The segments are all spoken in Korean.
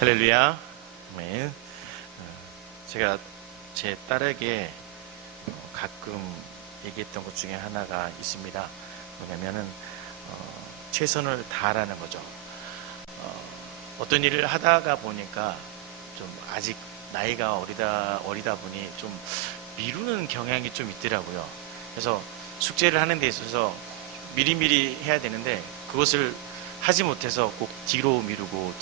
할렐루야. 아멘. 제가 제 딸에게 가끔 얘기했던 것 중에 하나가 있습니다. 뭐냐면은 최선을 다하라는 거죠. 어떤 일을 하다가 보니까 좀 아직 나이가 어리다 보니 좀 미루는 경향이 좀 있더라고요. 그래서 숙제를 하는 데 있어서 미리미리 해야 되는데 그것을 하지 못해서 꼭 뒤로 미루고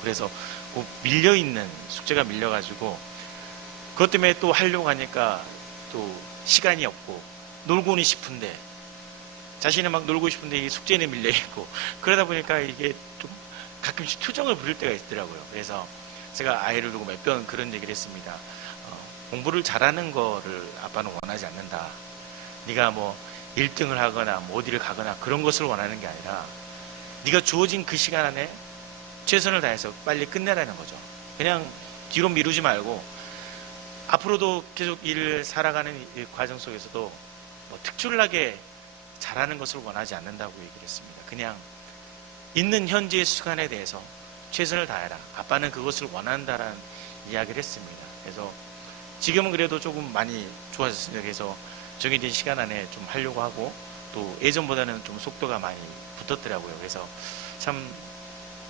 그래서 꼭 밀려있는 숙제가 밀려가지고 그것 때문에 또 하려고 하니까 또 시간이 없고 놀고는 싶은데 자신은 막 놀고 싶은데 이 숙제는 밀려있고 그러다 보니까 이게 좀 가끔씩 투정을 부릴 때가 있더라고요. 그래서 제가 아이를 두고 몇 번 그런 얘기를 했습니다. 공부를 잘하는 거를 아빠는 원하지 않는다. 네가 뭐 1등을 하거나 뭐 어디를 가거나 그런 것을 원하는 게 아니라 네가 주어진 그 시간 안에 최선을 다해서 빨리 끝내라는 거죠. 그냥 뒤로 미루지 말고 앞으로도 계속 일을 살아가는 이 과정 속에서도 뭐 특출나게 잘하는 것을 원하지 않는다고 얘기를 했습니다. 그냥 있는 현재의 시간에 대해서 최선을 다해라. 아빠는 그것을 원한다라는 이야기를 했습니다. 그래서 지금은 그래도 조금 많이 좋아졌습니다. 그래서 정해진 시간 안에 좀 하려고 하고 또 예전보다는 좀 속도가 많이 붙었더라고요. 그래서 참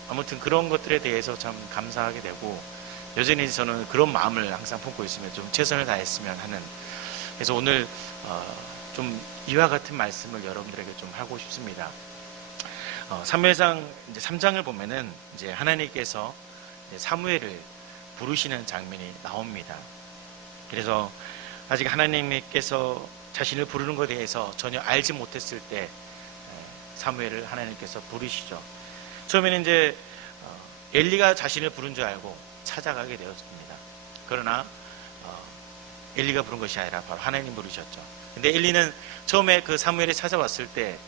아무튼 그런 것들에 대해서 참 감사하게 되고 여전히 저는 그런 마음을 항상 품고 있으면 좀 최선을 다했으면 하는. 그래서 오늘 좀 이와 같은 말씀을 여러분들에게 좀 하고 싶습니다. 사무엘상 이제 3장을 보면은 이제 하나님께서 이제 사무엘을 부르시는 장면이 나옵니다. 그래서 아직 하나님께서 자신을 부르는 것에 대해서 전혀 알지 못했을 때 사무엘을 하나님께서 부르시죠. 처음에는 이제 엘리가 자신을 부른 줄 알고 찾아가게 되었습니다. 그러나 엘리가 부른 것이 아니라 바로 하나님 부르셨죠. 근데 엘리는 처음에 그 사무엘이 찾아왔을 때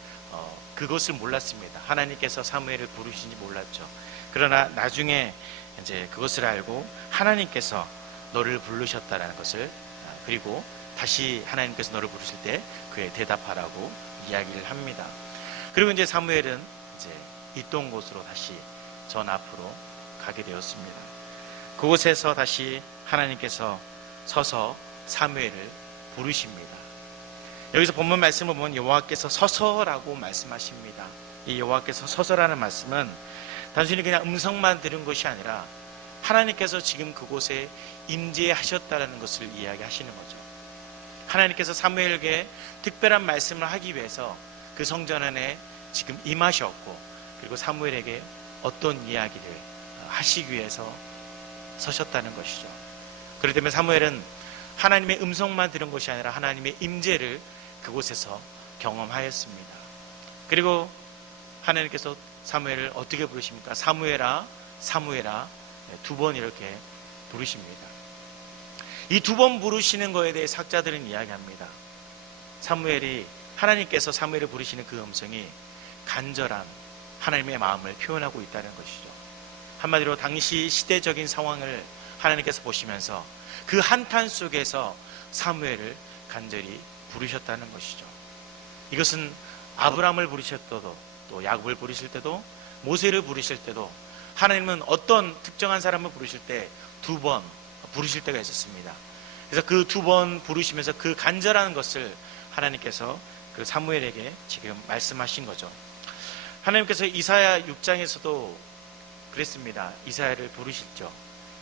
그것을 몰랐습니다. 하나님께서 사무엘을 부르신지 몰랐죠. 그러나 나중에 이제 그것을 알고 하나님께서 너를 부르셨다라는 것을 그리고 다시 하나님께서 너를 부르실 때 그에 대답하라고 이야기를 합니다. 그리고 이제 사무엘은 이제 있던 곳으로 다시 전 앞으로 가게 되었습니다. 그곳에서 다시 하나님께서 서서 사무엘을 부르십니다. 여기서 본문 말씀을 보면 여호와께서 서서라고 말씀하십니다. 이 여호와께서 서서라는 말씀은 단순히 그냥 음성만 들은 것이 아니라 하나님께서 지금 그곳에 임재하셨다는 것을 이야기하시는 거죠. 하나님께서 사무엘에게 특별한 말씀을 하기 위해서 그 성전 안에 지금 임하셨고 그리고 사무엘에게 어떤 이야기를 하시기 위해서 서셨다는 것이죠. 그렇기 때문에 사무엘은 하나님의 음성만 들은 것이 아니라 하나님의 임재를 그곳에서 경험하였습니다. 그리고 하나님께서 사무엘을 어떻게 부르십니까? 사무엘아, 사무엘아 두 번 이렇게 부르십니다. 이 두 번 부르시는 것에 대해 학자들은 이야기합니다. 사무엘이 하나님께서 사무엘을 부르시는 그 음성이 간절한 하나님의 마음을 표현하고 있다는 것이죠. 한마디로 당시 시대적인 상황을 하나님께서 보시면서 그 한탄 속에서 사무엘을 간절히 부르셨다는 것이죠. 이것은 아브라함을 부르실 때도 또 야곱을 부르실 때도 모세를 부르실 때도 하나님은 어떤 특정한 사람을 부르실 때 두 번 부르실 때가 있었습니다. 그래서 그 두 번 부르시면서 그 간절한 것을 하나님께서 그 사무엘에게 지금 말씀하신 거죠. 하나님께서 이사야 6장에서도 그랬습니다. 이사야를 부르시죠.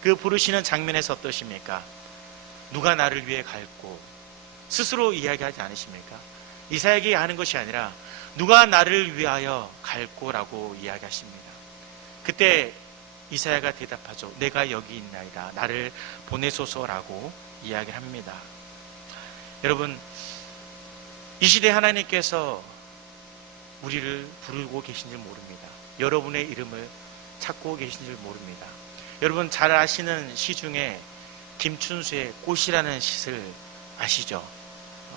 그 부르시는 장면에서 어떠십니까? 누가 나를 위해 갈고 스스로 이야기하지 않으십니까? 이사야에게 하는 것이 아니라 누가 나를 위하여 갈고라고 이야기하십니다. 그때 이사야가 대답하죠. 내가 여기 있나이다. 나를 보내소서라고 이야기를 합니다. 여러분, 이 시대 하나님께서 우리를 부르고 계신 줄 모릅니다. 여러분의 이름을 찾고 계신 줄 모릅니다. 여러분 잘 아시는 시 중에 김춘수의 꽃이라는 시를 아시죠?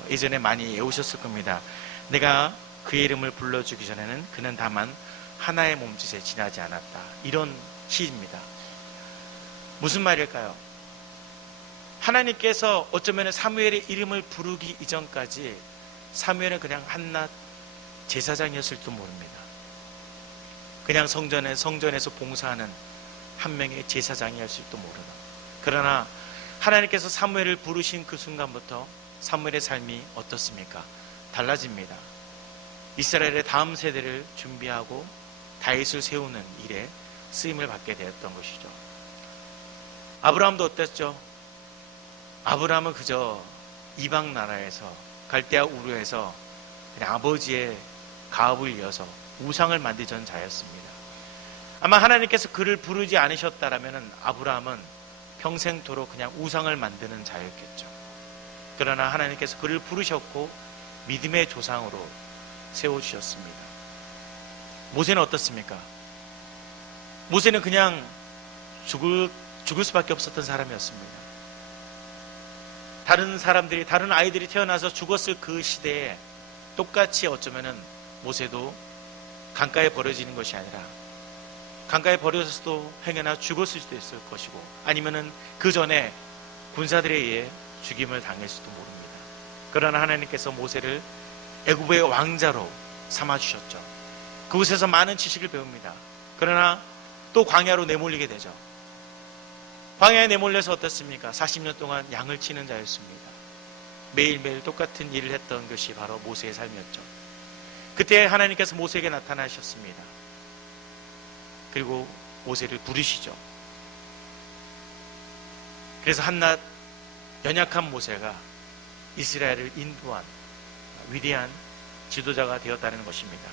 예전에 많이 외우셨을 겁니다. 내가 그의 이름을 불러주기 전에는 그는 다만 하나의 몸짓에 지나지 않았다. 이런 시입니다. 무슨 말일까요? 하나님께서 어쩌면 사무엘의 이름을 부르기 이전까지 사무엘은 그냥 한낱 제사장이었을지도 모릅니다. 그냥 성전에서 봉사하는 한 명의 제사장이었을지도 모르는. 그러나 하나님께서 사무엘을 부르신 그 순간부터 사무엘의 삶이 어떻습니까? 달라집니다. 이스라엘의 다음 세대를 준비하고 다윗을 세우는 일에 쓰임을 받게 되었던 것이죠. 아브라함도 어땠죠? 아브라함은 그저 이방 나라에서 갈대아 우르에서 그냥 아버지의 가업을 이어서 우상을 만들던 자였습니다. 아마 하나님께서 그를 부르지 않으셨다라면 아브라함은 평생토록 그냥 우상을 만드는 자였겠죠. 그러나 하나님께서 그를 부르셨고 믿음의 조상으로 세워주셨습니다. 모세는 어떻습니까? 모세는 그냥 죽을 수밖에 없었던 사람이었습니다. 다른 사람들이, 다른 아이들이 태어나서 죽었을 그 시대에 똑같이 어쩌면은 모세도 강가에 버려지는 것이 아니라 강가에 버려져서도 행여나 죽었을 수도 있을 것이고 아니면은 그 전에 군사들에 의해 죽임을 당했을지도 모릅니다. 그러나 하나님께서 모세를 애굽의 왕자로 삼아주셨죠. 그곳에서 많은 지식을 배웁니다. 그러나 또 광야로 내몰리게 되죠. 광야에 내몰려서 어떻습니까? 40년 동안 양을 치는 자였습니다. 매일매일 똑같은 일을 했던 것이 바로 모세의 삶이었죠. 그때 하나님께서 모세에게 나타나셨습니다. 그리고 모세를 부르시죠. 그래서 한낱 연약한 모세가 이스라엘을 인도한 위대한 지도자가 되었다는 것입니다.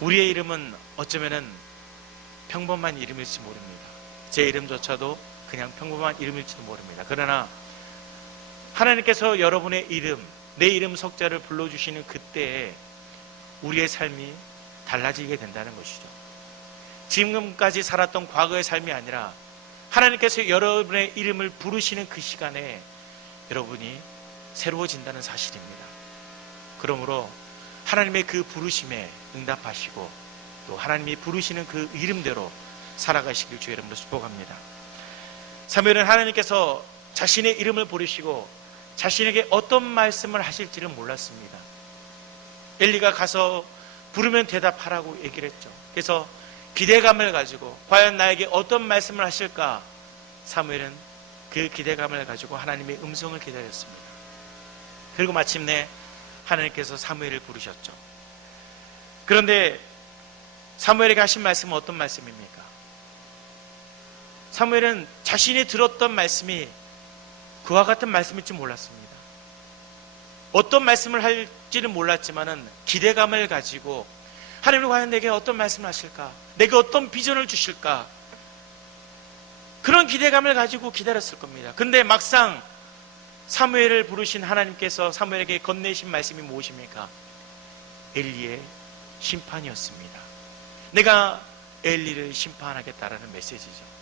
우리의 이름은 어쩌면은 평범한 이름일지 모릅니다. 제 이름조차도 그냥 평범한 이름일지도 모릅니다. 그러나 하나님께서 여러분의 이름, 내 이름 석자를 불러주시는 그때에 우리의 삶이 달라지게 된다는 것이죠. 지금까지 살았던 과거의 삶이 아니라 하나님께서 여러분의 이름을 부르시는 그 시간에 여러분이 새로워진다는 사실입니다. 그러므로 하나님의 그 부르심에 응답하시고 또 하나님이 부르시는 그 이름대로 살아가시길 주의 이름으로 축복합니다. 사무엘은 하나님께서 자신의 이름을 부르시고 자신에게 어떤 말씀을 하실지를 몰랐습니다. 엘리가 가서 부르면 대답하라고 얘기를 했죠. 그래서 기대감을 가지고 과연 나에게 어떤 말씀을 하실까? 사무엘은 그 기대감을 가지고 하나님의 음성을 기다렸습니다. 그리고 마침내 하나님께서 사무엘을 부르셨죠. 그런데 사무엘에게 하신 말씀은 어떤 말씀입니까? 사무엘은 자신이 들었던 말씀이 그와 같은 말씀일 줄 몰랐습니다. 어떤 말씀을 할지는 몰랐지만은 기대감을 가지고 하나님은 과연 내게 어떤 말씀을 하실까? 내게 어떤 비전을 주실까? 그런 기대감을 가지고 기다렸을 겁니다. 근데 막상 사무엘을 부르신 하나님께서 사무엘에게 건네신 말씀이 무엇입니까? 엘리의 심판이었습니다. 내가 엘리를 심판하겠다라는 메시지죠.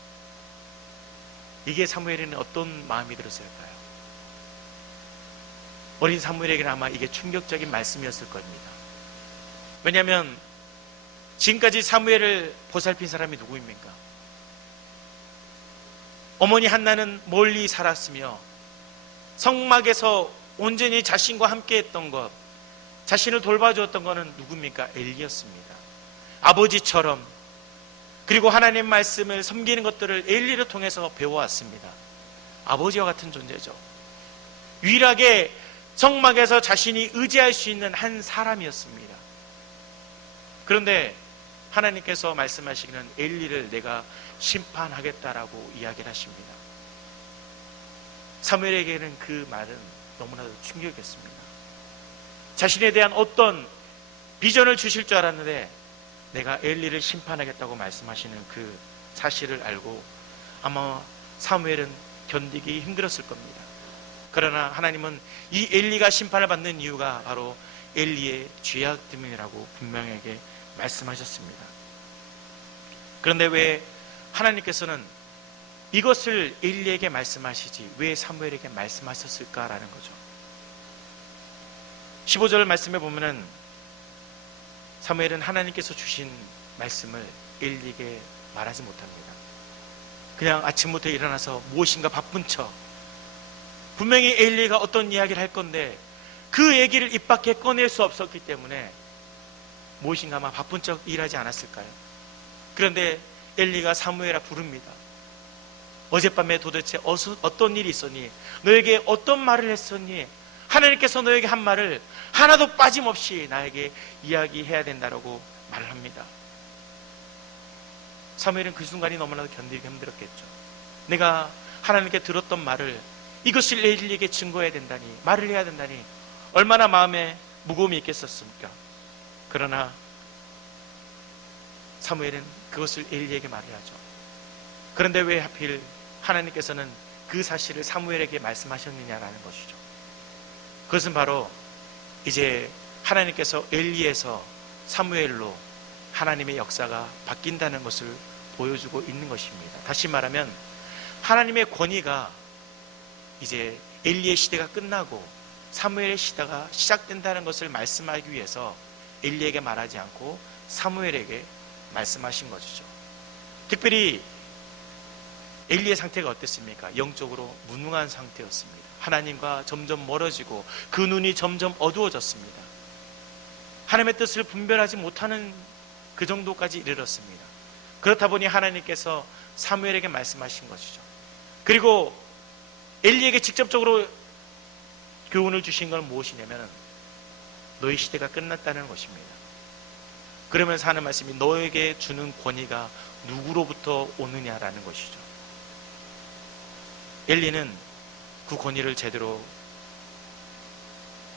이게 사무엘에는 어떤 마음이 들었을까요? 어린 사무엘에게는 아마 이게 충격적인 말씀이었을 겁니다. 왜냐하면 지금까지 사무엘을 보살핀 사람이 누구입니까? 어머니 한나는 멀리 살았으며 성막에서 온전히 자신과 함께 했던 것, 자신을 돌봐주었던 것은 누굽니까? 엘리였습니다. 아버지처럼 그리고 하나님 말씀을 섬기는 것들을 엘리를 통해서 배워왔습니다. 아버지와 같은 존재죠. 유일하게 성막에서 자신이 의지할 수 있는 한 사람이었습니다. 그런데 하나님께서 말씀하시기는 엘리를 내가 심판하겠다라고 이야기를 하십니다. 사무엘에게는 그 말은 너무나도 충격이었습니다. 자신에 대한 어떤 비전을 주실 줄 알았는데 내가 엘리를 심판하겠다고 말씀하시는 그 사실을 알고 아마 사무엘은 견디기 힘들었을 겁니다. 그러나 하나님은 이 엘리가 심판을 받는 이유가 바로 엘리의 죄악 때문이라고 분명하게 말씀하셨습니다. 그런데 왜 하나님께서는 이것을 엘리에게 말씀하시지 왜 사무엘에게 말씀하셨을까라는 거죠. 15절 말씀에 보면은 사무엘은 하나님께서 주신 말씀을 엘리에게 말하지 못합니다. 그냥 아침부터 일어나서 무엇인가 바쁜 척, 분명히 엘리가 어떤 이야기를 할 건데 그 얘기를 입 밖에 꺼낼 수 없었기 때문에 무엇인가 아마 바쁜 척 일하지 않았을까요? 그런데 엘리가 사무엘아 부릅니다. 어젯밤에 도대체 어떤 일이 있었니? 너에게 어떤 말을 했었니? 하나님께서 너에게 한 말을 하나도 빠짐없이 나에게 이야기해야 된다라고 말을 합니다. 사무엘은 그 순간이 너무나도 견디기 힘들었겠죠. 내가 하나님께 들었던 말을 이것을 엘리에게 증거해야 된다니, 말을 해야 된다니 얼마나 마음에 무거움이 있겠었습니까? 그러나 사무엘은 그것을 엘리에게 말을 하죠. 그런데 왜 하필 하나님께서는 그 사실을 사무엘에게 말씀하셨느냐라는 것이죠. 그것은 바로 이제 하나님께서 엘리에서 사무엘로 하나님의 역사가 바뀐다는 것을 보여주고 있는 것입니다. 다시 말하면 하나님의 권위가 이제 엘리의 시대가 끝나고 사무엘의 시대가 시작된다는 것을 말씀하기 위해서 엘리에게 말하지 않고 사무엘에게 말씀하신 것이죠. 특별히 엘리의 상태가 어땠습니까? 영적으로 무능한 상태였습니다. 하나님과 점점 멀어지고 그 눈이 점점 어두워졌습니다. 하나님의 뜻을 분별하지 못하는 그 정도까지 이르렀습니다. 그렇다 보니 하나님께서 사무엘에게 말씀하신 것이죠. 그리고 엘리에게 직접적으로 교훈을 주신 건 무엇이냐면 너희 시대가 끝났다는 것입니다. 그러면서 하는 말씀이 너에게 주는 권위가 누구로부터 오느냐라는 것이죠. 엘리는 그 권위를 제대로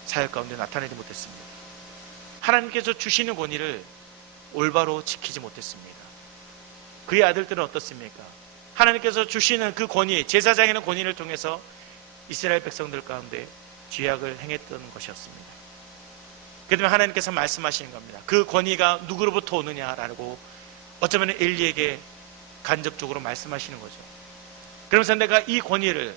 사역 가운데 나타내지 못했습니다. 하나님께서 주시는 권위를 올바로 지키지 못했습니다. 그의 아들들은 어떻습니까? 하나님께서 주시는 그 권위, 제사장의 권위를 통해서 이스라엘 백성들 가운데 죄악을 행했던 것이었습니다. 그 다음에 하나님께서 말씀하시는 겁니다. 그 권위가 누구로부터 오느냐라고 어쩌면 엘리에게 간접적으로 말씀하시는 거죠. 그러면서 내가 이 권위를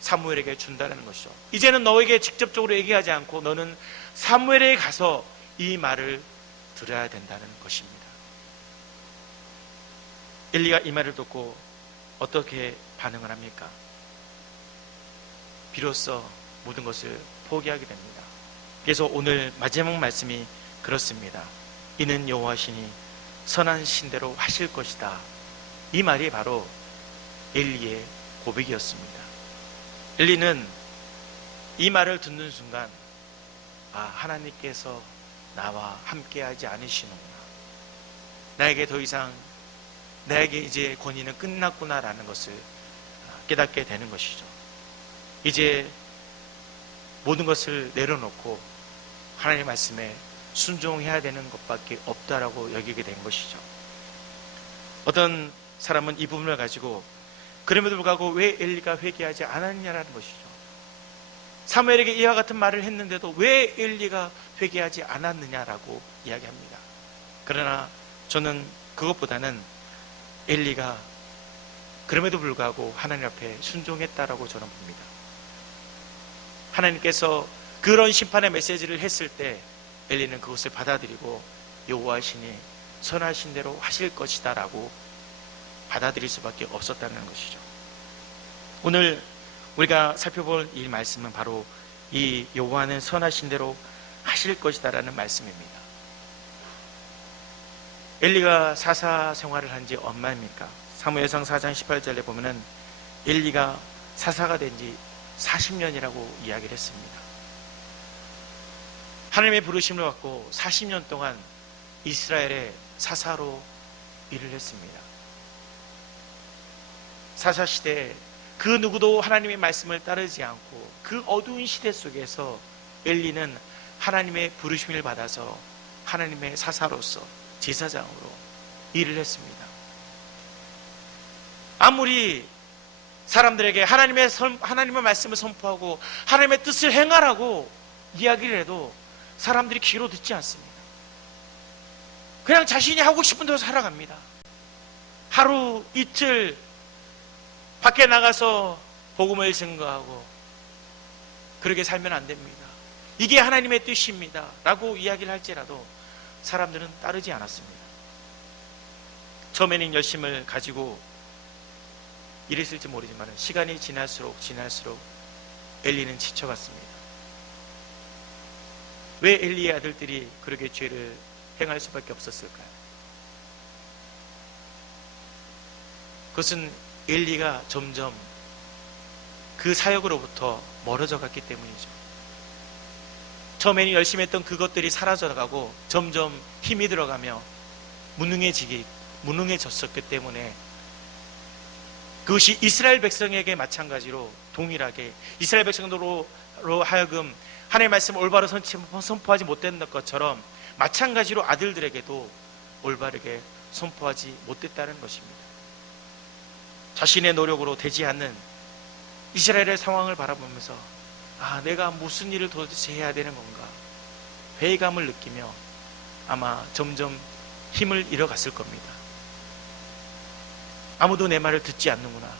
사무엘에게 준다는 것이죠. 이제는 너에게 직접적으로 얘기하지 않고 너는 사무엘에게 가서 이 말을 들어야 된다는 것입니다. 엘리가 이 말을 듣고 어떻게 반응을 합니까? 비로소 모든 것을 포기하게 됩니다. 그래서 오늘 마지막 말씀이 그렇습니다. 이는 여호와시니 선한 신대로 하실 것이다. 이 말이 바로 엘리의 고백이었습니다. 엘리는 이 말을 듣는 순간 하나님께서 나와 함께하지 않으시는구나. 나에게 이제 권위는 끝났구나라는 것을 깨닫게 되는 것이죠. 이제 모든 것을 내려놓고 하나님의 말씀에 순종해야 되는 것밖에 없다라고 여기게 된 것이죠. 어떤 사람은 이 부분을 가지고 그럼에도 불구하고 왜 엘리가 회개하지 않았냐라는 것이죠. 사무엘에게 이와 같은 말을 했는데도 왜 엘리가 회개하지 않았느냐라고 이야기합니다. 그러나 저는 그것보다는 엘리가 그럼에도 불구하고 하나님 앞에 순종했다라고 저는 봅니다. 하나님께서 그런 심판의 메시지를 했을 때 엘리는 그것을 받아들이고 여호와시니 선하신 대로 하실 것이다 라고 받아들일 수밖에 없었다는 것이죠. 오늘 우리가 살펴볼 이 말씀은 바로 이 여호와는 선하신 대로 하실 것이다 라는 말씀입니다. 엘리가 사사 생활을 한 지 얼마입니까? 사무엘상 4장 18절에 보면은 엘리가 사사가 된 지 40년이라고 이야기를 했습니다. 하나님의 부르심을 받고 40년 동안 이스라엘의 사사로 일을 했습니다. 사사 시대에 그 누구도 하나님의 말씀을 따르지 않고 그 어두운 시대 속에서 엘리는 하나님의 부르심을 받아서 하나님의 사사로서 제사장으로 일을 했습니다. 아무리 사람들에게 하나님의 말씀을 선포하고 하나님의 뜻을 행하라고 이야기를 해도 사람들이 귀로 듣지 않습니다. 그냥 자신이 하고 싶은 대로 살아갑니다. 하루 이틀 밖에 나가서 복음을 증거하고 그렇게 살면 안 됩니다. 이게 하나님의 뜻입니다 라고 이야기를 할지라도 사람들은 따르지 않았습니다. 처음에는 열심을 가지고 이랬을지 모르지만 시간이 지날수록 엘리는 지쳐갔습니다. 왜 엘리의 아들들이 그렇게 죄를 행할 수밖에 없었을까요? 그것은 엘리가 점점 그 사역으로부터 멀어져 갔기 때문이죠. 처음에는 열심히 했던 그것들이 사라져가고 점점 힘이 들어가며 무능해졌었기 때문에 그것이 이스라엘 백성에게 마찬가지로 동일하게 이스라엘 백성으로 하여금 하나님의 말씀을 올바로 선포하지 못된 것처럼 마찬가지로 아들들에게도 올바르게 선포하지 못했다는 것입니다. 자신의 노력으로 되지 않는 이스라엘의 상황을 바라보면서 내가 무슨 일을 도대체 해야 되는 건가 회의감을 느끼며 아마 점점 힘을 잃어갔을 겁니다. 아무도 내 말을 듣지 않는구나.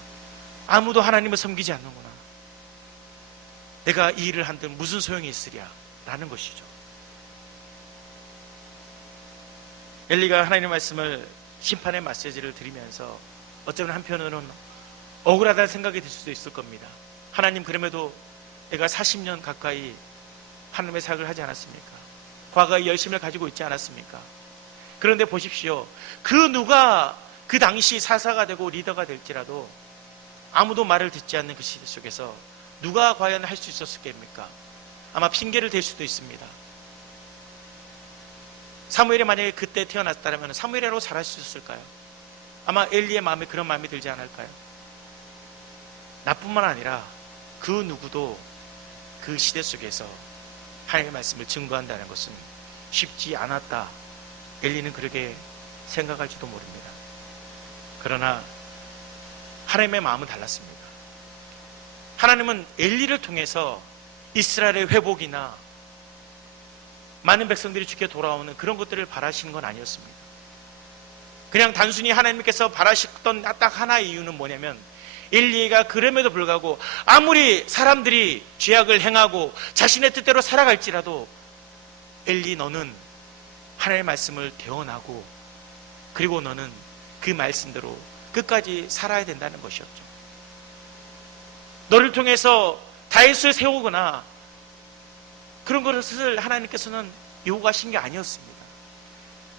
아무도 하나님을 섬기지 않는구나. 내가 이 일을 한들 무슨 소용이 있으랴 라는 것이죠. 엘리가 하나님의 말씀을 심판의 메시지를 드리면서 어쩌면 한편으로는 억울하다는 생각이 들 수도 있을 겁니다. 하나님, 그럼에도 내가 40년 가까이 하나님의 사역을 하지 않았습니까? 과거의 열심을 가지고 있지 않았습니까? 그런데 보십시오. 그 누가 그 당시 사사가 되고 리더가 될지라도 아무도 말을 듣지 않는 그 시대 속에서 누가 과연 할 수 있었겠습니까? 아마 핑계를 댈 수도 있습니다. 사무엘이 만약에 그때 태어났다면 사무엘이라고 잘할 수 있었을까요? 아마 엘리의 마음에 그런 마음이 들지 않을까요? 나뿐만 아니라 그 누구도 그 시대 속에서 하나님의 말씀을 증거한다는 것은 쉽지 않았다. 엘리는 그렇게 생각할지도 모릅니다. 그러나 하나님의 마음은 달랐습니다. 하나님은 엘리를 통해서 이스라엘의 회복이나 많은 백성들이 주께 돌아오는 그런 것들을 바라시는 건 아니었습니다. 그냥 단순히 하나님께서 바라셨던 딱 하나의 이유는 뭐냐면 엘리가 그럼에도 불구하고 아무리 사람들이 죄악을 행하고 자신의 뜻대로 살아갈지라도 엘리, 너는 하나님의 말씀을 대언하고 그리고 너는 그 말씀대로 끝까지 살아야 된다는 것이었죠. 너를 통해서 다윗을 세우거나 그런 것을 하나님께서는 요구하신 게 아니었습니다.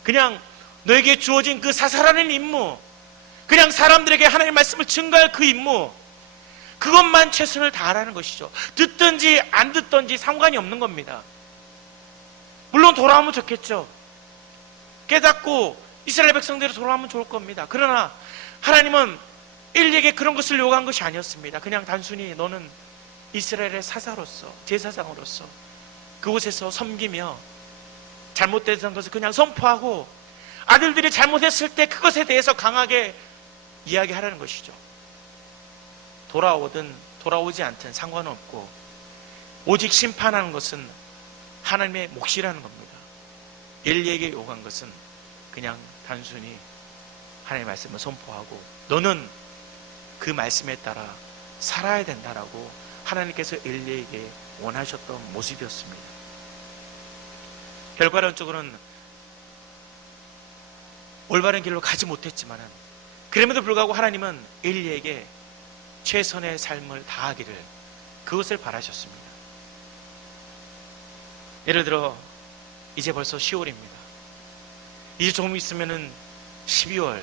그냥 너에게 주어진 그 사사라는 임무, 그냥 사람들에게 하나님의 말씀을 증거할 그 임무, 그것만 최선을 다하라는 것이죠. 듣든지 안 듣든지 상관이 없는 겁니다. 물론 돌아오면 좋겠죠. 깨닫고 이스라엘 백성들이 돌아오면 좋을 겁니다. 그러나 하나님은 엘리에게 그런 것을 요구한 것이 아니었습니다. 그냥 단순히 너는 이스라엘의 사사로서, 제사장으로서 그곳에서 섬기며 잘못된 것을 그냥 선포하고 아들들이 잘못했을 때 그것에 대해서 강하게 이야기하라는 것이죠. 돌아오든 돌아오지 않든 상관없고 오직 심판하는 것은 하나님의 몫이라는 겁니다. 엘리에게 요구한 것은 그냥 단순히 하나님의 말씀을 선포하고 너는 그 말씀에 따라 살아야 된다라고 하나님께서 엘리에게 원하셨던 모습이었습니다. 결과론적으로는 올바른 길로 가지 못했지만 그럼에도 불구하고 하나님은 엘리에게 최선의 삶을 다하기를 그것을 바라셨습니다. 예를 들어 이제 벌써 10월입니다. 이제 조금 있으면은 12월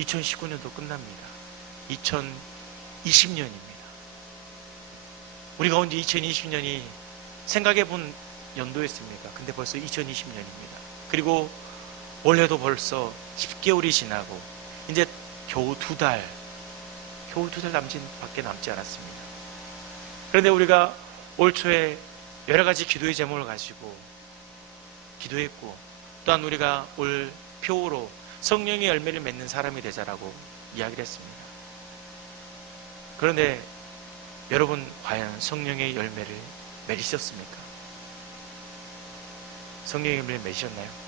2019년도 끝납니다. 2020년입니다. 우리가 언제 2020년이 생각해본 연도였습니까? 근데 벌써 2020년입니다. 그리고 올해도 벌써 10개월이 지나고 이제 겨우 두 달 밖에 남지 않았습니다. 그런데 우리가 올 초에 여러 가지 기도의 제목을 가지고 기도했고 또한 우리가 올 표로 성령의 열매를 맺는 사람이 되자라고 이야기를 했습니다. 그런데 여러분 과연 성령의 열매를 맺으셨습니까? 성령의 열매를 맺으셨나요?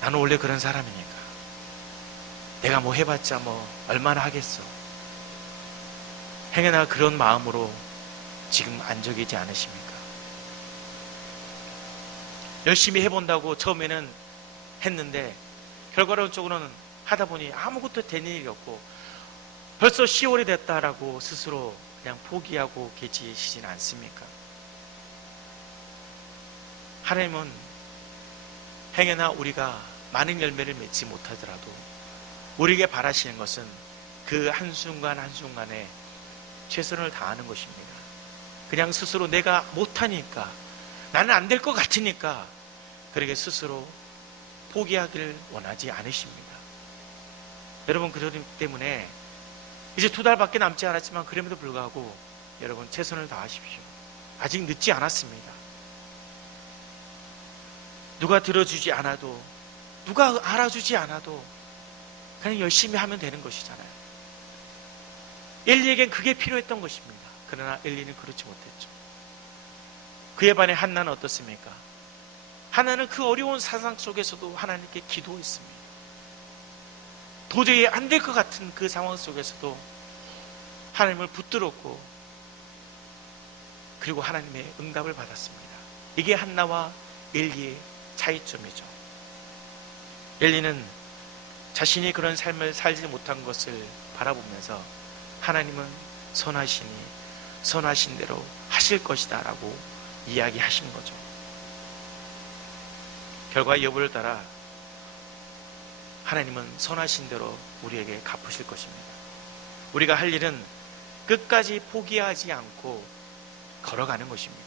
나는 원래 그런 사람이니까 내가 뭐 해봤자 뭐 얼마나 하겠어. 행여나 그런 마음으로 지금 안적이지 않으십니까? 열심히 해본다고 처음에는 했는데 결과론적으로는 하다 보니 아무것도 되는 일이 없고 벌써 10월이 됐다라고 스스로 그냥 포기하고 계시지는 않습니까? 하나님은 행여나 우리가 많은 열매를 맺지 못하더라도 우리에게 바라시는 것은 그 한순간 한순간에 최선을 다하는 것입니다. 그냥 스스로 내가 못하니까, 나는 안 될 것 같으니까 그렇게 스스로 포기하기를 원하지 않으십니다. 여러분, 그렇기 때문에 이제 2달밖에 남지 않았지만 그럼에도 불구하고 여러분 최선을 다하십시오. 아직 늦지 않았습니다. 누가 들어주지 않아도, 누가 알아주지 않아도 그냥 열심히 하면 되는 것이잖아요. 엘리에겐 그게 필요했던 것입니다. 그러나 엘리는 그렇지 못했죠. 그에 반해 한나는 어떻습니까? 한나는 그 어려운 사상 속에서도 하나님께 기도했습니다. 도저히 안 될 것 같은 그 상황 속에서도 하나님을 붙들었고, 그리고 하나님의 응답을 받았습니다. 이게 한나와 엘리의 차이점이죠. 엘리는 자신이 그런 삶을 살지 못한 것을 바라보면서 하나님은 선하시니 선하신 대로 하실 것이다 라고 이야기하신 거죠. 결과 여부를 따라 하나님은 선하신 대로 우리에게 갚으실 것입니다. 우리가 할 일은 끝까지 포기하지 않고 걸어가는 것입니다.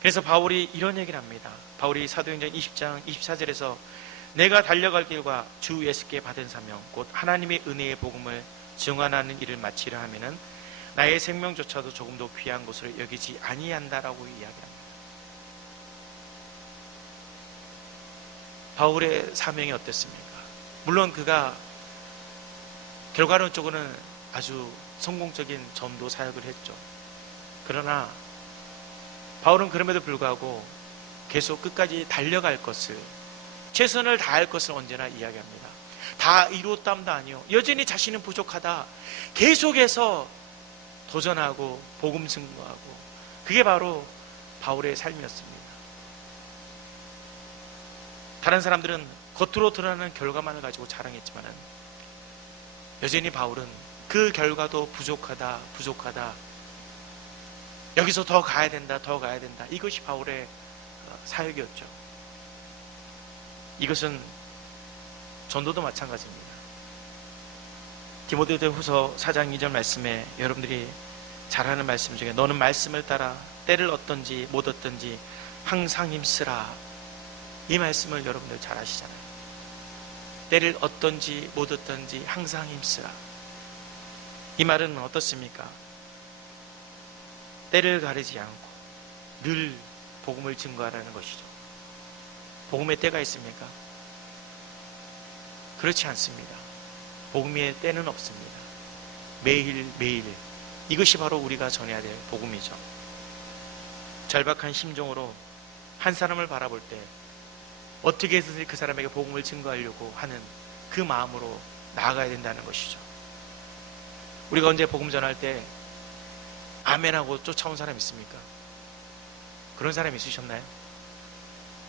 그래서 바울이 이런 얘기를 합니다. 바울이 사도행전 20장 24절에서 내가 달려갈 길과 주 예수께 받은 사명 곧 하나님의 은혜의 복음을 증언하는 일을 마치려 하면은 나의 생명조차도 조금도 귀한 것으로 여기지 아니한다라고 이야기합니다. 바울의 사명이 어땠습니까? 물론 그가 결과론적으로는 아주 성공적인 전도 사역을 했죠. 그러나 바울은 그럼에도 불구하고 계속 끝까지 달려갈 것을, 최선을 다할 것을 언제나 이야기합니다. 다 이루었담도 아니요, 여전히 자신은 부족하다, 계속해서 도전하고 복음 증거하고, 그게 바로 바울의 삶이었습니다. 다른 사람들은 겉으로 드러나는 결과만을 가지고 자랑했지만 여전히 바울은 그 결과도 부족하다, 여기서 더 가야 된다, 이것이 바울의 사역이었죠. 이것은 전도도 마찬가지입니다. 디모데후서 4장 2절 말씀에 여러분들이 잘 아는 말씀 중에 너는 말씀을 따라 때를 얻든지 못 얻든지 항상 힘쓰라, 이 말씀을 여러분들 잘 아시잖아요. 때를 얻든지 못 얻든지 항상 힘쓰라. 이 말은 어떻습니까? 때를 가리지 않고 늘 복음을 증거하라는 것이죠. 복음의 때가 있습니까? 그렇지 않습니다. 복음의 때는 없습니다. 매일 이것이 바로 우리가 전해야 될 복음이죠. 절박한 심정으로 한 사람을 바라볼 때 어떻게 해서든 그 사람에게 복음을 증거하려고 하는 그 마음으로 나아가야 된다는 것이죠. 우리가 언제 복음 전할 때 아멘하고 쫓아온 사람 있습니까? 그런 사람 있으셨나요?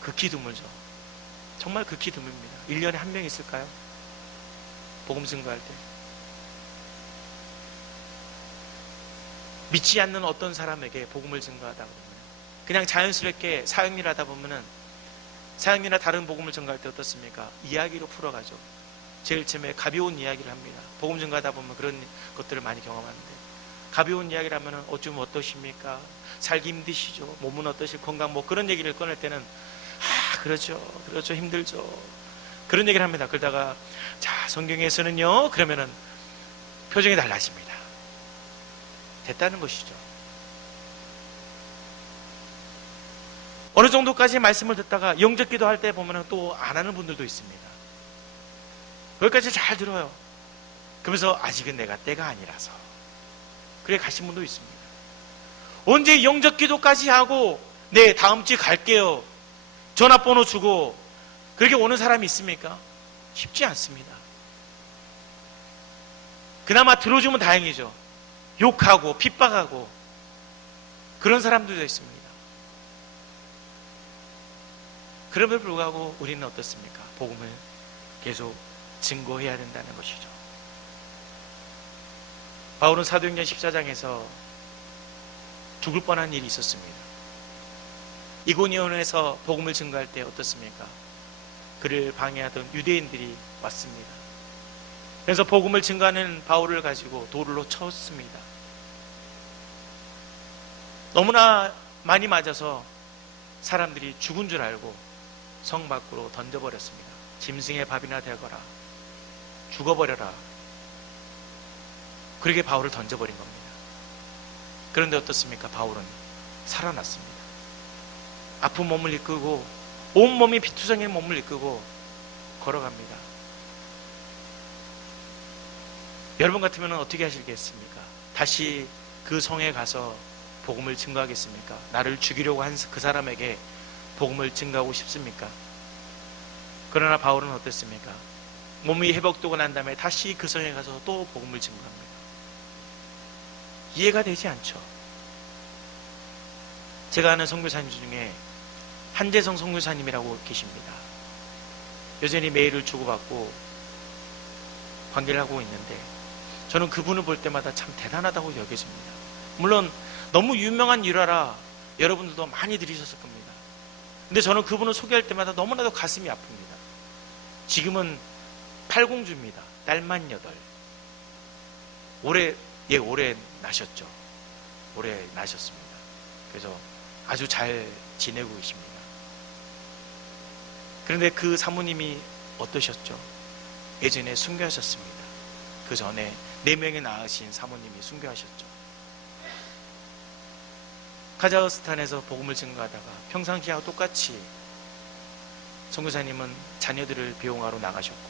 극히 드물죠. 정말 극히 드뭅니다. 1년에 한 명 있을까요? 복음 증거할 때 믿지 않는 어떤 사람에게 복음을 증거하다 보면 그냥 자연스럽게 사역일 하다 보면은, 사역이나 다른 복음을 증거할 때 어떻습니까? 이야기로 풀어가죠. 제일 처음에 가벼운 이야기를 합니다. 복음 증거하다 보면 그런 것들을 많이 경험하는데, 가벼운 이야기를 하면 어쩌면 어떠십니까? 살기 힘드시죠? 몸은 어떠실 건강, 뭐 그런 얘기를 꺼낼 때는 그렇죠 힘들죠, 그런 얘기를 합니다. 그러다가 자, 성경에서는요, 그러면은 표정이 달라집니다. 됐다는 것이죠. 어느 정도까지 말씀을 듣다가 영적 기도할 때 보면 또 안 하는 분들도 있습니다. 거기까지 잘 들어요. 그러면서 아직은 내가 때가 아니라서 그래 가신 분도 있습니다. 언제 영적 기도까지 하고 네 다음 주에 갈게요, 전화번호 주고 그렇게 오는 사람이 있습니까? 쉽지 않습니다. 그나마 들어주면 다행이죠. 욕하고 핍박하고 그런 사람들도 있습니다. 그럼에도 불구하고 우리는 어떻습니까? 복음을 계속 증거해야 된다는 것이죠. 바울은 사도행전 14장에서 죽을 뻔한 일이 있었습니다. 이고니온에서 복음을 증거할 때 어떻습니까? 그를 방해하던 유대인들이 왔습니다. 그래서 복음을 증거하는 바울을 가지고 돌로 쳤습니다. 너무나 많이 맞아서 사람들이 죽은 줄 알고 성 밖으로 던져버렸습니다. 짐승의 밥이나 되거라, 죽어버려라. 그렇게 바울을 던져버린 겁니다. 그런데 어떻습니까? 바울은 살아났습니다. 아픈 몸을 이끌고, 온몸이 비투성인 몸을 이끌고 걸어갑니다. 여러분 같으면 어떻게 하시겠습니까? 다시 그 성에 가서 복음을 증거하겠습니까? 나를 죽이려고 한 그 사람에게 복음을 증거하고 싶습니까? 그러나 바울은 어땠습니까? 몸이 회복되고 난 다음에 다시 그 성에 가서 또 복음을 증거합니다. 이해가 되지 않죠? 제가 아는 선교사님 중에 한재성 선교사님이라고 계십니다. 여전히 메일을 주고받고 관계를 하고 있는데 저는 그분을 볼 때마다 참 대단하다고 여겨집니다. 물론 너무 유명한 일화라 여러분들도 많이 들으셨을 겁니다. 근데 저는 그분을 소개할 때마다 너무나도 가슴이 아픕니다. 지금은 80주입니다. 딸만 8. 올해 나셨죠. 올해 나셨습니다. 그래서 아주 잘 지내고 계십니다. 그런데 그 사모님이 어떠셨죠? 예전에 순교하셨습니다. 그 전에 4명이 낳으신 사모님이 순교하셨죠. 카자흐스탄에서 복음을 증거하다가 평상시와 똑같이 선교사님은 자녀들을 배웅하러 나가셨고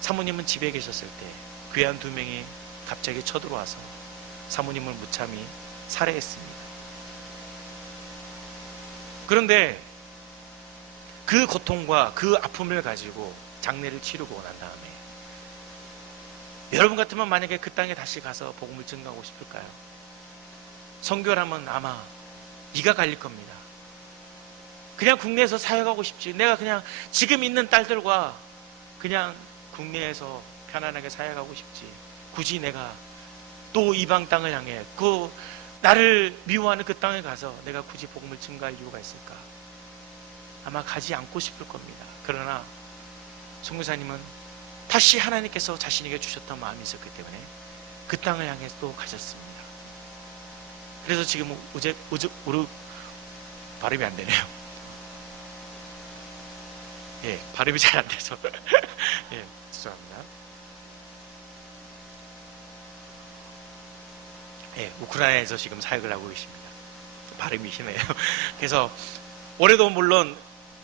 사모님은 집에 계셨을 때 귀한 2명이 갑자기 쳐들어와서 사모님을 무참히 살해했습니다. 그런데 그 고통과 그 아픔을 가지고 장례를 치르고 난 다음에 여러분 같으면 만약에 그 땅에 다시 가서 복음을 증거하고 싶을까요? 선교라면 아마 이가 갈릴 겁니다. 그냥 국내에서 사역하고 싶지. 내가 그냥 지금 있는 딸들과 그냥 국내에서 편안하게 사역하고 싶지. 굳이 내가 또 이방 땅을 향해 그 나를 미워하는 그 땅에 가서 내가 굳이 복음을 증거할 이유가 있을까? 아마 가지 않고 싶을 겁니다. 그러나 선교사님은 다시 하나님께서 자신에게 주셨던 마음이 있었기 때문에 그 땅을 향해 또 가셨습니다. 그래서 지금 발음이 안 되네요. 예, 발음이 잘 안 돼서 예, 죄송합니다. 예, 우크라이나에서 지금 사역을 하고 계십니다. 발음이 심해요. 그래서 올해도 물론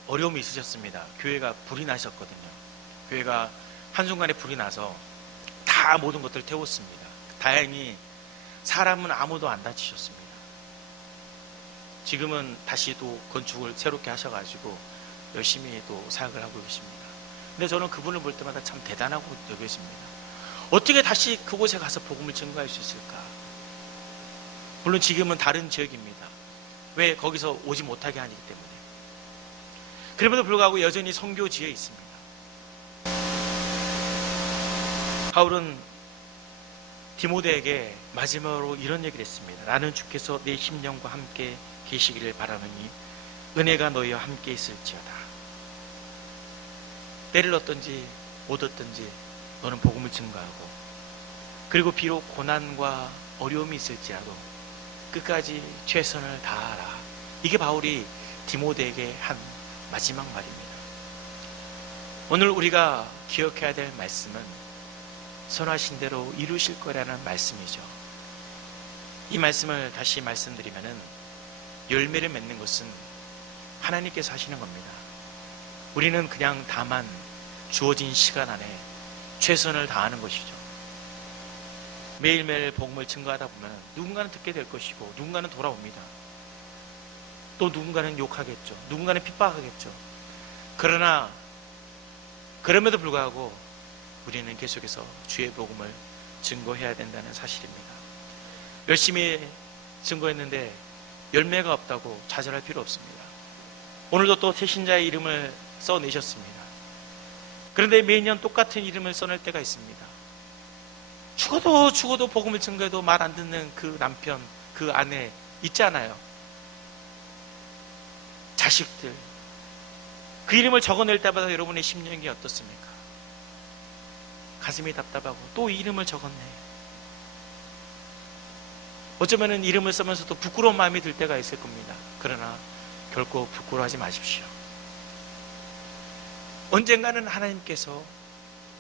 어려움이 있으셨습니다. 교회가 불이 나셨거든요. 교회가 한순간에 불이 나서 다 모든 것들을 태웠습니다. 다행히 사람은 아무도 안 다치셨습니다. 지금은 다시 또 건축을 새롭게 하셔가지고 열심히 또 사역을 하고 계십니다. 근데 저는 그분을 볼 때마다 참 대단하고 여겨집니다. 어떻게 다시 그곳에 가서 복음을 증거할 수 있을까? 물론 지금은 다른 지역입니다. 왜 거기서 오지 못하게 하기 때문에. 그럼에도 불구하고 여전히 선교지에 있습니다. 바울은 디모데에게 마지막으로 이런 얘기를 했습니다. 나는 주께서 내 심령과 함께 계시기를 바라느니 은혜가 너희와 함께 있을지어다. 때를 얻든지 못 얻든지 너는 복음을 증거하고 그리고 비록 고난과 어려움이 있을지라도 끝까지 최선을 다하라. 이게 바울이 디모데에게 한 마지막 말입니다. 오늘 우리가 기억해야 될 말씀은 선하신 대로 이루실 거라는 말씀이죠. 이 말씀을 다시 말씀드리면은 열매를 맺는 것은 하나님께서 하시는 겁니다. 우리는 그냥 다만 주어진 시간 안에 최선을 다하는 것이죠. 매일매일 복음을 증거하다 보면 누군가는 듣게 될 것이고 누군가는 돌아옵니다. 또 누군가는 욕하겠죠. 누군가는 핍박하겠죠. 그러나 그럼에도 불구하고 우리는 계속해서 주의 복음을 증거해야 된다는 사실입니다. 열심히 증거했는데 열매가 없다고 좌절할 필요 없습니다. 오늘도 또 새신자의 이름을 써내셨습니다. 그런데 매년 똑같은 이름을 써낼 때가 있습니다. 죽어도 복음을 증거해도 말 안 듣는 그 남편, 그 아내 있잖아요. 자식들. 그 이름을 적어낼 때마다 여러분의 심령이 어떻습니까? 가슴이 답답하고 또 이름을 적었네. 어쩌면 이름을 쓰면서도 부끄러운 마음이 들 때가 있을 겁니다. 그러나 결코 부끄러워하지 마십시오. 언젠가는 하나님께서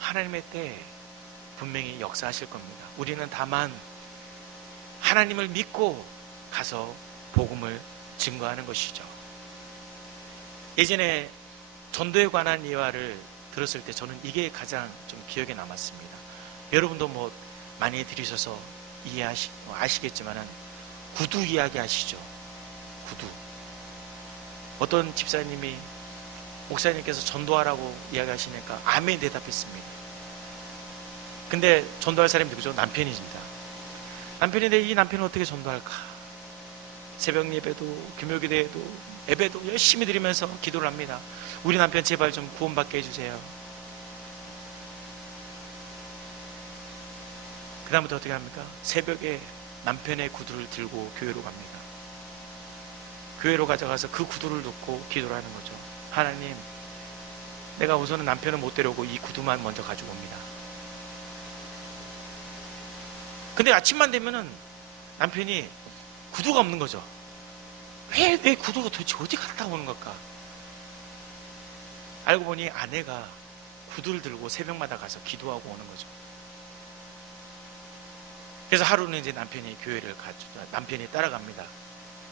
하나님의 때에 분명히 역사하실 겁니다. 우리는 다만 하나님을 믿고 가서 복음을 증거하는 것이죠. 예전에 전도에 관한 예화를 들었을 때 저는 이게 가장 좀 기억에 남았습니다. 여러분도 뭐 많이 들으셔서 아시겠지만은 구두 이야기 아시죠? 구두. 어떤 집사님이 목사님께서 전도하라고 이야기하시니까 아멘 대답했습니다. 근데 전도할 사람이 누구죠? 남편입니다. 남편인데 이 남편은 어떻게 전도할까? 새벽 예배도 금요기도에도 예배도 열심히 드리면서 기도를 합니다. 우리 남편 제발 좀 구원받게 해주세요. 그 다음부터 어떻게 합니까? 새벽에 남편의 구두를 들고 교회로 갑니다. 교회로 가져가서 그 구두를 놓고 기도를 하는 거죠. 하나님, 내가 우선은 남편을 못 데려오고 이 구두만 먼저 가지고 옵니다. 근데 아침만 되면은 남편이 구두가 없는 거죠. 왜 내 구두가 도대체 어디 갔다 오는 걸까? 알고 보니 아내가 구두를 들고 새벽마다 가서 기도하고 오는 거죠. 그래서 하루는 이제 남편이 교회를 가죠. 남편이 따라갑니다.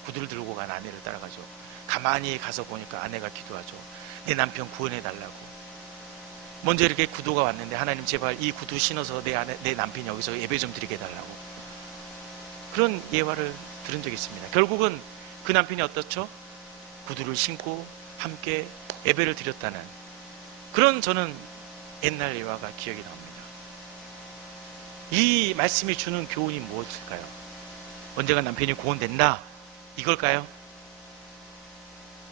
구두를 들고 간 아내를 따라가죠. 가만히 가서 보니까 아내가 기도하죠. 내 남편 구원해달라고. 먼저 이렇게 구두가 왔는데 하나님 제발 이 구두 신어서 내 남편이 여기서 예배 좀 드리게 해달라고. 그런 예화를 들은 적이 있습니다. 결국은 그 남편이 어떻죠? 구두를 신고 함께 예배를 드렸다는 그런 저는 옛날 예화가 기억이 납니다. 이 말씀이 주는 교훈이 무엇일까요? 언제가 남편이 구원된다? 이걸까요?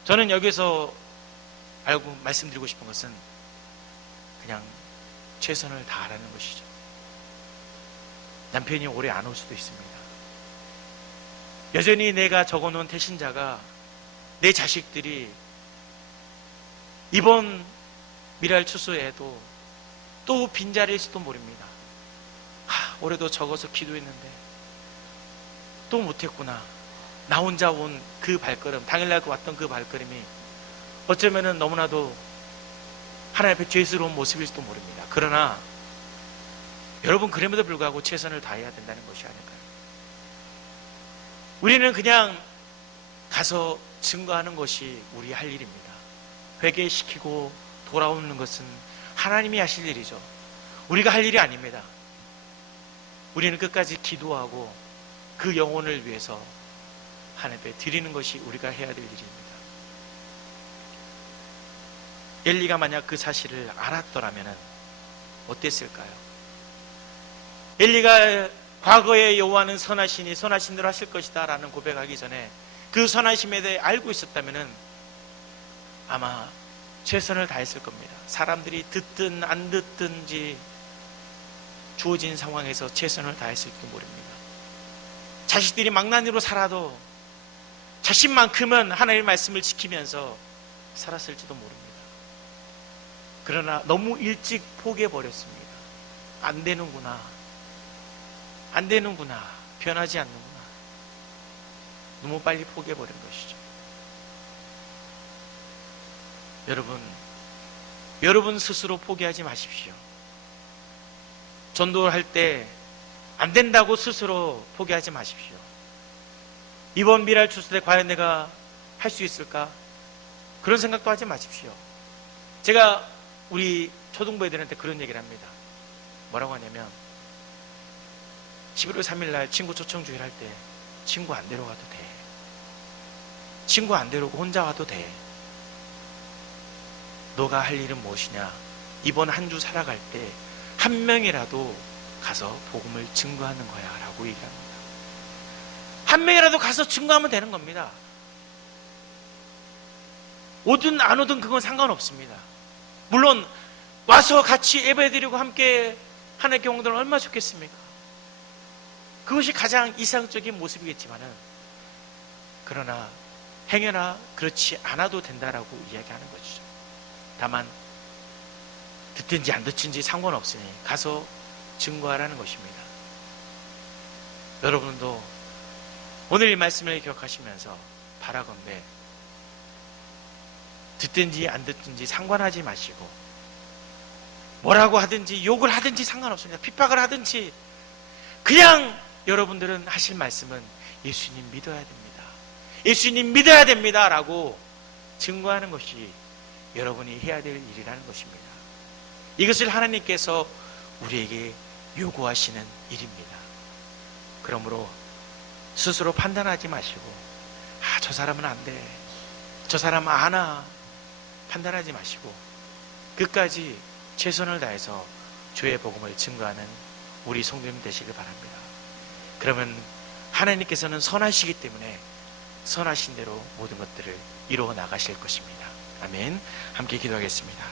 저는 여기서 알고 말씀드리고 싶은 것은 그냥 최선을 다하라는 것이죠. 남편이 오래 안 올 수도 있습니다. 여전히 내가 적어놓은 태신자가 내 자식들이 이번 미랄 추수에도 또 빈자리일지도 모릅니다. 올해도 적어서 기도했는데 또 못했구나. 나 혼자 온 그 발걸음, 당일날 왔던 그 발걸음이 어쩌면은 너무나도 하나님 앞에 죄스러운 모습일지도 모릅니다. 그러나 여러분 그럼에도 불구하고 최선을 다해야 된다는 것이 아닐까요? 우리는 그냥 가서 증거하는 것이 우리 할 일입니다. 회개시키고 돌아오는 것은 하나님이 하실 일이죠. 우리가 할 일이 아닙니다. 우리는 끝까지 기도하고 그 영혼을 위해서 하나님 앞에 드리는 것이 우리가 해야 될 일입니다. 엘리가 만약 그 사실을 알았더라면 어땠을까요? 엘리가 과거에 여호와는 선하시니 선하신 대로 하실 것이다 라는 고백하기 전에 그 선하심에 대해 알고 있었다면 아마 최선을 다했을 겁니다. 사람들이 듣든 안 듣든지 주어진 상황에서 최선을 다했을지도 모릅니다. 자식들이 망나니로 살아도 자신만큼은 하나님의 말씀을 지키면서 살았을지도 모릅니다. 그러나 너무 일찍 포기해버렸습니다. 안 되는구나. 안 되는구나. 변하지 않는구나. 너무 빨리 포기해버린 것이죠. 여러분 스스로 포기하지 마십시오. 전도를 할 때 안 된다고 스스로 포기하지 마십시오. 이번 미랄 추수 때 과연 내가 할 수 있을까? 그런 생각도 하지 마십시오. 제가 우리 초등부 애들한테 그런 얘기를 합니다. 뭐라고 하냐면 11월 3일 날 친구 초청 주일 할 때 친구 안 데려가도 돼. 친구 안 데려오고 혼자 와도 돼. 너가 할 일은 무엇이냐? 이번 한 주 살아갈 때 한 명이라도 가서 복음을 증거하는 거야 라고 얘기합니다. 한 명이라도 가서 증거하면 되는 겁니다. 오든 안 오든 그건 상관없습니다. 물론 와서 같이 예배드리고 함께 하나님의 경험들은 얼마나 좋겠습니까? 그것이 가장 이상적인 모습이겠지만은 그러나 행여나 그렇지 않아도 된다라고 이야기하는 것이죠. 다만 듣든지 안 듣든지 상관없으니 가서 증거하라는 것입니다. 여러분도 오늘 이 말씀을 기억하시면서 바라건대 듣든지 안 듣든지 상관하지 마시고 뭐라고 하든지 욕을 하든지 상관없습니다. 핍박을 하든지 그냥 여러분들은 하실 말씀은 예수님 믿어야 됩니다. 예수님 믿어야 됩니다 라고 증거하는 것이 여러분이 해야 될 일이라는 것입니다. 이것을 하나님께서 우리에게 요구하시는 일입니다. 그러므로 스스로 판단하지 마시고 저 사람은 안 돼, 저 사람은 안 와, 판단하지 마시고 끝까지 최선을 다해서 주의 복음을 증거하는 우리 성도님 되시길 바랍니다. 그러면 하나님께서는 선하시기 때문에 선하신 대로 모든 것들을 이루어 나가실 것입니다. 아멘. 함께 기도하겠습니다.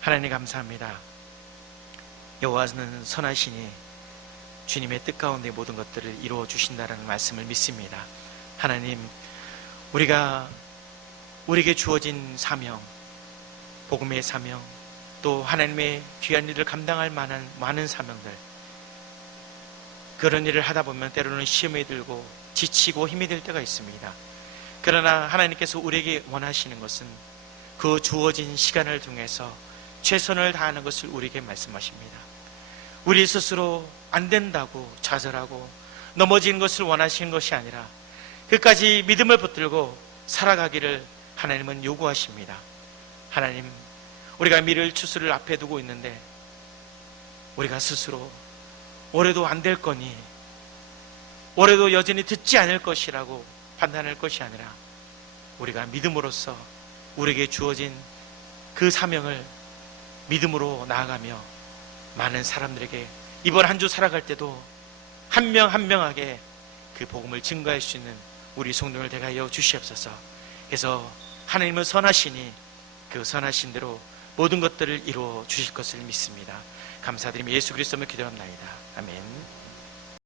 하나님 감사합니다. 여호와는 선하시니 주님의 뜻 가운데 모든 것들을 이루어 주신다라는 말씀을 믿습니다. 하나님, 우리에게 주어진 사명, 복음의 사명, 또 하나님의 귀한 일을 감당할 만한 많은 사명들, 그런 일을 하다 보면 때로는 시험에 들고 지치고 힘이 들 때가 있습니다. 그러나 하나님께서 우리에게 원하시는 것은 그 주어진 시간을 통해서 최선을 다하는 것을 우리에게 말씀하십니다. 우리 스스로 안 된다고 좌절하고 넘어지는 것을 원하시는 것이 아니라 끝까지 믿음을 붙들고 살아가기를 하나님은 요구하십니다. 하나님, 우리가 미를 추수를 앞에 두고 있는데 우리가 스스로 올해도 안 될 거니, 올해도 여전히 듣지 않을 것이라고 판단할 것이 아니라 우리가 믿음으로써 우리에게 주어진 그 사명을 믿음으로 나아가며 많은 사람들에게 이번 한 주 살아갈 때도 한 명 한 명에게 그 복음을 증거할 수 있는 우리 성도를 대하여 주시옵소서. 그래서 하나님은 선하시니 그 선하신 대로 모든 것들을 이루어 주실 것을 믿습니다. 감사드리며 예수 그리스도로 기도합나이다. 아멘.